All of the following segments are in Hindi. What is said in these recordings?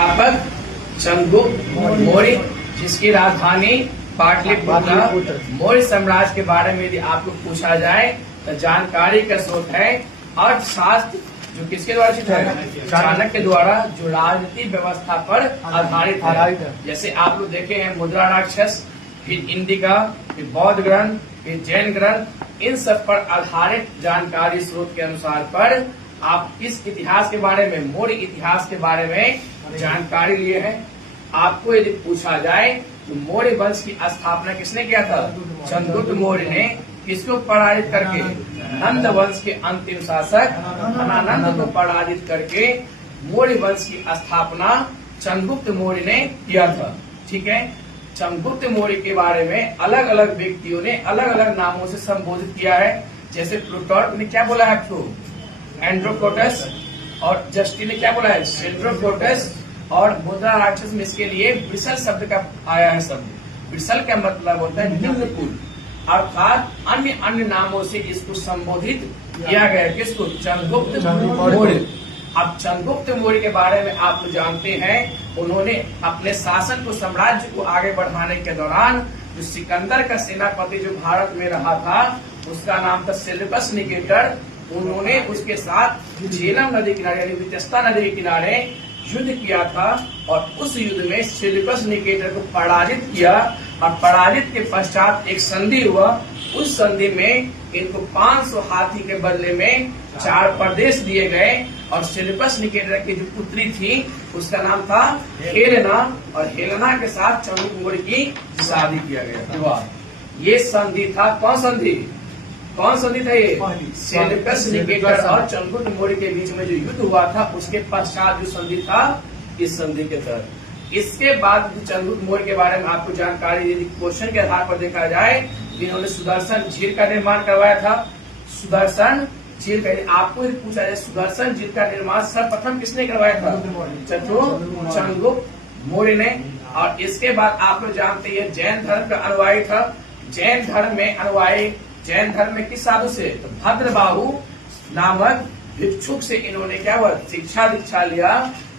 संस्थापक चंद्रगुप्त मौर्य, जिसकी राजधानी पाटलिपुत्र। मौर्य साम्राज्य के बारे में यदि आपको पूछा जाए तो जानकारी का स्रोत है अर्थशास्त्र, जो किसके द्वारा रचित है? चाणक्य द्वारा, जो राजनीति व्यवस्था पर आधारित है। जैसे आप लोग देखे हैं मुद्रा राक्षस, फिर इंडिका, फिर बौद्ध ग्रंथ, फिर जैन ग्रंथ, इन सब पर आधारित जानकारी स्रोत के अनुसार पर आप इस इतिहास के बारे में, मौर्य इतिहास के बारे में जानकारी लिए हैं। आपको यदि पूछा जाए तो मौर्य वंश की स्थापना किसने किया था? चंद्रगुप्त मौर्य ने। किसको पराजित करके? नंद वंश के अंतिम शासक धनानंद को पराजित करके मौर्य वंश की स्थापना चंद्रगुप्त मौर्य ने किया था। ठीक है। चंद्रगुप्त मौर्य के बारे में अलग अलग व्यक्तियों ने अलग अलग नामों से संबोधित किया है। जैसे प्लूटार्क ने क्या बोला है आपको? एंड्रोकोटस। और जस्टिन ने क्या बोला है? सेंड्रोकोटस। और मुद्रा राक्षस में इसके लिए ब्रिसल शब्द का आया है शब्द। ब्रिसल का मतलब होता है निम्न कुल, अर्थात अन्य अन्य नामों से इसको संबोधित किया गया। किसको? चंद्रगुप्त मौर्य। अब चंद्रगुप्त मौर्य के बारे में आप जानते हैं, उन्होंने अपने शासन को, साम्राज्य को आगे बढ़ाने के दौरान जो सिकंदर का सेनापति जो भारत में रहा था, उसका नाम था सेल्यूकस निकेटर। उन्होंने उसके साथ झेलम नदी किनारे यानी वितस्ता नदी के किनारे युद्ध किया था और उस युद्ध में सेल्यूकस निकेटर को पराजित किया। और पराजित के पश्चात एक संधि हुआ। उस संधि में इनको 500 हाथी के बदले में 4 प्रदेश दिए गए। और सेल्यूकस निकेटर की जो पुत्री थी उसका नाम था हेलेना, और हेलेना के साथ चंद्रगुप्त मौर्य की शादी किया गया। ये संधि था। कौन संधि? कौन संधि था ये? सेल्यूकस निकेटर और चंद्रगुप्त मौर्य के बीच में जो युद्ध हुआ था उसके पश्चात जो संधि था, इस संधि के तहत। इसके बाद चंद्रगुप्त मौर्य के बारे में आपको जानकारी यदि क्वेश्चन के आधार पर देखा जाए, इन्होंने सुदर्शन झील का निर्माण करवाया था। सुदर्शन झील का, आपको यदि पूछा जाए सुदर्शन झील का निर्माण सर्वप्रथम किसने करवाया था? चंद्रगुप्त मौर्य ने। और इसके बाद आप लोग जानते हैं जैन धर्म का अनुयायी था। जैन धर्म में अनुयायी, जैन धर्म में किस साधु से? तो भद्रबाहु नामक भिक्षुक से इन्होंने क्या हुआ? शिक्षा दीक्षा लिया।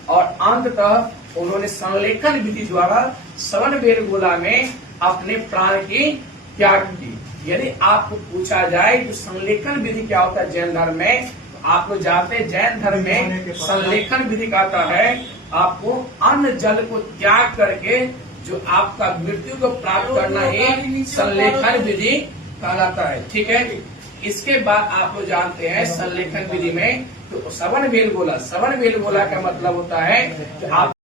और अंततः उन्होंने संलेखन विधि द्वारा श्रवणबेलगोला में अपने प्राण की त्याग की। यदि आपको पूछा जाए तो संलेखन विधि क्या होता है जैन धर्म में, तो आप लोग जानते हैं जैन धर्म में संलेखन विधि कहता है आपको अन्न जल को त्याग करके जो आपका मृत्यु को प्राप्त करना ही संलेखन विधि कहलाता है। ठीक है। इसके बाद आप लोग जानते हैं संलेखन विधि में तो श्रवणबेलगोला, श्रवणबेलगोला का मतलब होता है कि आप